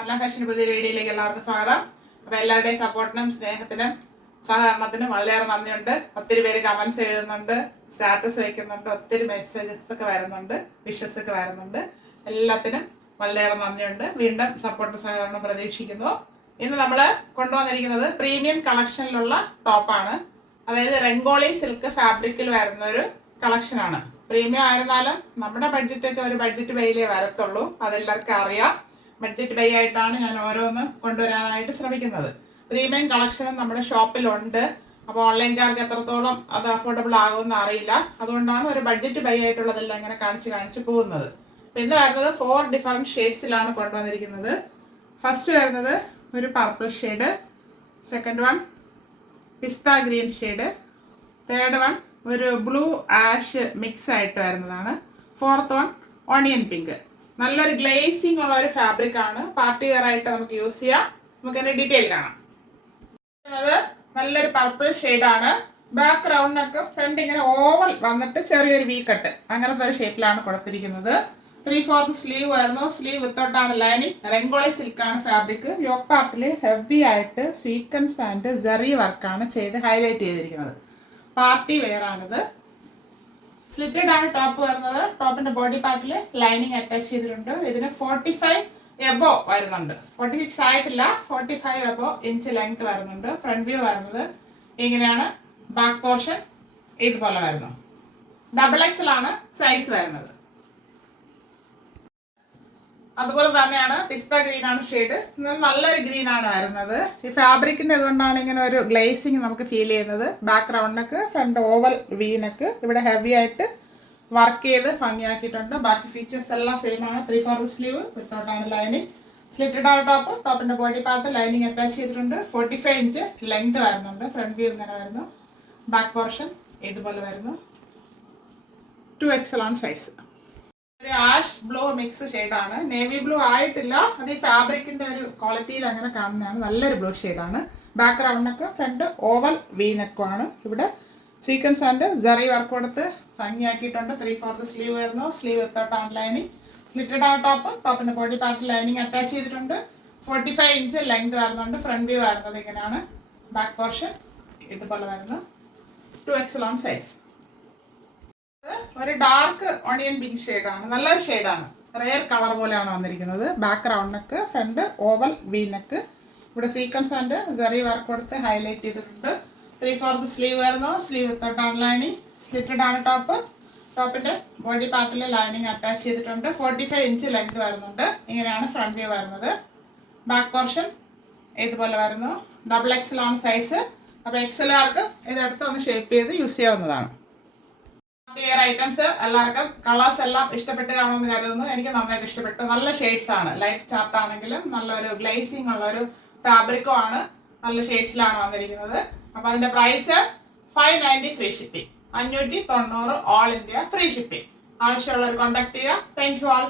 അർല fashion പുതിയൊരു വീഡിയോയിലേക്ക് എല്ലാവർക്കും സ്വാഗതം. അപ്പോൾ എല്ലാവരുടെയും സപ്പോർട്ടിനും സ്നേഹത്തിനും സഹകരണത്തിനും വളരെയേറെ നന്ദിയുണ്ട്. ഒത്തിരി പേര് കമന്റ്സ് എഴുതുന്നുണ്ട്, സ്റ്റാറ്റസ് വയ്ക്കുന്നുണ്ട്, ഒത്തിരി മെസ്സേജസ് ഒക്കെ വരുന്നുണ്ട്, വിഷസ് ഒക്കെ വരുന്നുണ്ട്. എല്ലാത്തിനും വളരെയേറെ നന്ദിയുണ്ട്. വീണ്ടും സപ്പോർട്ടും സഹകരണം പ്രതീക്ഷിക്കുന്നു. ഇന്ന് നമ്മൾ കൊണ്ടുവന്നിരിക്കുന്നത് പ്രീമിയം കളക്ഷനിലുള്ള ടോപ്പാണ്. അതായത് രംഗോളി സിൽക്ക് ഫാബ്രിക്കിൽ വരുന്ന ഒരു കളക്ഷനാണ്. പ്രീമിയം ആയിരുന്നാലും നമ്മുടെ ബഡ്ജറ്റൊക്കെ ഒരു ബഡ്ജറ്റ് ബൈയിലേ വരത്തുള്ളൂ, അതെല്ലാവർക്കും അറിയാം. ബഡ്ജറ്റ് ബൈ ആയിട്ടാണ് ഞാൻ ഓരോന്ന് കൊണ്ടുവരാനായിട്ട് ശ്രമിക്കുന്നത്. പ്രീമിയം കളക്ഷനും നമ്മുടെ ഷോപ്പിലുണ്ട്. അപ്പോൾ ഓൺലൈൻകാർക്ക് എത്രത്തോളം അത് അഫോർഡബിൾ ആകുമെന്ന് അറിയില്ല. അതുകൊണ്ടാണ് ഒരു ബഡ്ജറ്റ് ബൈ ആയിട്ടുള്ളതെല്ലാം ഇങ്ങനെ കാണിച്ച് പോകുന്നത്. പിന്നെ വരുന്നത് 4 ഡിഫറെൻറ്റ് ഷെയ്ഡ്സിലാണ് കൊണ്ടുവന്നിരിക്കുന്നത്. ഫസ്റ്റ് വരുന്നത് ഒരു പർപ്പിൾ ഷെയ്ഡ്, സെക്കൻഡ് വൺ പിസ്ത ഗ്രീൻ ഷെയ്ഡ്, തേർഡ് വൺ ഒരു ബ്ലൂ ആഷ് മിക്സ് ആയിട്ട് വരുന്നതാണ്, ഫോർത്ത് വൺ ഓണിയൻ പിങ്ക്. നല്ലൊരു ഗ്ലേസിംഗ് ഉള്ള ഒരു ഫാബ്രിക് ആണ്. പാർട്ടി വെയർ ആയിട്ട് നമുക്ക് യൂസ് ചെയ്യാം. നമുക്ക് അതിന്റെ ഡീറ്റെയിൽ കാണാം. നല്ലൊരു പർപ്പിൾ ഷെയ്ഡാണ്. ബാക്ക് റൗണ്ടിനൊക്കെ ഫ്രണ്ട് ഇങ്ങനെ ഓവൽ വന്നിട്ട് ചെറിയൊരു വി കട്ട് അങ്ങനത്തെ ഒരു ഷേപ്പിലാണ് കൊടുത്തിരിക്കുന്നത്. 3/4 സ്ലീവ് വരുന്നു. സ്ലീവ് വിത്തൗട്ടാണ് ലൈനിങ്. രംഗോളി സിൽക്കാണ് ഫാബ്രിക്. യോക്ക് പാർട്ടിൽ ഹെവി ആയിട്ട് സീക്വൻസ് ആൻഡ് ജെറി വർക്കാണ് ചെയ്ത് ഹൈലൈറ്റ് ചെയ്തിരിക്കുന്നത്. പാർട്ടി വെയർ ആണിത്. സ്ലിറ്റഡ് ആണ് ടോപ്പ് വരുന്നത്. ടോപ്പിന്റെ ബോഡി പാർട്ടിൽ ലൈനിങ് അറ്റാച്ച് ചെയ്തിട്ടുണ്ട്. ഇതിന് 45 എബോ വരുന്നുണ്ട്. 46 ആയിട്ടില്ല, 45 എബോ ഇഞ്ച് ലെങ്ത് വരുന്നുണ്ട്. ഫ്രണ്ട് വ്യൂ വരുന്നത് ഇങ്ങനെയാണ്. ബാക്ക് പോർഷൻ ഇതുപോലെ വരുന്നു. XXL ആണ് സൈസ് വരുന്നത്. അതുപോലെ തന്നെയാണ് പിസ്ത ഗ്രീൻ ആണ് ഷെയ്ഡ്. നല്ലൊരു ഗ്രീൻ ആണ് വരുന്നത്. ഈ ഫാബ്രിക്കിന്റെ അതുകൊണ്ടാണ് ഇങ്ങനെ ഒരു ഗ്ലേസിങ് നമുക്ക് ഫീൽ ചെയ്യുന്നത്. ബാക്ക് റൗണ്ടിനൊക്കെ ഫ്രണ്ട് ഓവൽ വീനൊക്കെ ഇവിടെ ഹെവി ആയിട്ട് വർക്ക് ചെയ്ത് ഭംഗിയാക്കിയിട്ടുണ്ട്. ബാക്കി ഫീച്ചേഴ്സ് എല്ലാം സെയിം ആണ്. 3/4 സ്ലീവ് വിത്തൗട്ടാണ് ലൈനിങ്. സ്ലിറ്റഡ് ആണ് ടോപ്പ്. ടോപ്പിന്റെ ബോഡി പാർട്ട് ലൈനിങ് അറ്റാച്ച് ചെയ്തിട്ടുണ്ട്. 45 ഇഞ്ച് ലെങ്ത് വരുന്നുണ്ട്. ഫ്രണ്ട് വ്യൂ ഇങ്ങനെ വരുന്നു. ബാക്ക് പോർഷൻ ഇതുപോലെ വരുന്നു. 2XL ആണ് സൈസ്. ഒരു ആഷ് ബ്ലൂ മിക്സ് ഷെയ്ഡാണ്. നേവി ബ്ലൂ ആയിട്ടില്ല, അത് ഈ ഫാബ്രിക്കിന്റെ ഒരു ക്വാളിറ്റിയിൽ അങ്ങനെ കാണുന്നതാണ്. നല്ലൊരു ബ്ലൂ ഷെയ്ഡാണ്. ബാക്ക് റൗണ്ടിനൊക്കെ ഫ്രണ്ട് ഓവൽ വീനക്കുമാണ്. ഇവിടെ സീക്വൻസ് ആൻഡ് ജെറി വർക്ക് കൊടുത്ത് ഭംഗിയാക്കിയിട്ടുണ്ട്. 3/4 സ്ലീവ് വരുന്നു. സ്ലീവ് വിത്തൗട്ടാണ് ലൈനിങ്. സ്ലിറ്റഡ് ആണ് ടോപ്പ്. ടോപ്പിന്റെ ബോഡി പാർട്ട് ലൈനിങ് അറ്റാച്ച് ചെയ്തിട്ടുണ്ട്. 45 ഇഞ്ച് ലെങ്ത് വരുന്നുണ്ട്. ഫ്രണ്ട് വ്യൂ വരുന്നത് ഇങ്ങനെയാണ്. ബാക്ക് പോർഷൻ ഇതുപോലെ വരുന്നു. 2XL ആണ് സൈസ്. ഒരു ഡാർക്ക് ഓണിയൻ പിങ്ക് ഷെയ്ഡാണ്. നല്ലൊരു ഷെയ്ഡാണ്. റെയർ കളർ പോലെയാണ് വന്നിരിക്കുന്നത്. ബാക്ക് റൗണ്ടിനൊക്കെ ഫ്രണ്ട് ഓവൽ വീനക്ക്. ഇവിടെ സീക്വൻസ് ആൻഡ് ജെറി വർക്ക് കൊടുത്ത് ഹൈലൈറ്റ് ചെയ്തിട്ടുണ്ട്. 3/4 സ്ലീവ് വരുന്നു. സ്ലീവ് വിത്തൗട്ടാണ് ലൈനിങ്. സ്ലിറ്റഡ് ആണ് ടോപ്പ്. ടോപ്പിന്റെ ബോഡി പാർട്ടിൽ ലൈനിങ് അറ്റാച്ച് ചെയ്തിട്ടുണ്ട്. 45 ഇഞ്ച് ലെങ്ത് വരുന്നുണ്ട്. ഇങ്ങനെയാണ് ഫ്രണ്ട് വ്യൂ വരുന്നത്. ബാക്ക് പോർഷൻ ഇതുപോലെ വരുന്നു. XXL ആണ് സൈസ്. അപ്പോൾ XLകാർക്ക് ഇതെടുത്ത് ഒന്ന് ഷേപ്പ് ചെയ്ത് യൂസ് ചെയ്യാവുന്നതാണ്. വെയർ ഐറ്റംസ് എല്ലാവർക്കും കളേഴ്സ് എല്ലാം ഇഷ്ടപ്പെട്ട് കാണുമെന്ന് കരുതുന്നു. എനിക്ക് നന്നായിട്ട് ഇഷ്ടപ്പെട്ടു. നല്ല ഷെയ്ഡ്സ് ആണ്. ലൈറ്റ് ചാർട്ട് ആണെങ്കിലും നല്ലൊരു ഗ്ലേസിംഗ് ഉള്ള ഒരു ഫാബ്രിക്കും ആണ്. നല്ല ഷെയ്ഡ്സിലാണ് വന്നിരിക്കുന്നത്. അപ്പോൾ അതിന്റെ price 590 free shipping. 590 all India free shipping. ആവശ്യമുള്ളവർ കോൺടാക്ട് ചെയ്യുക. Thank you all.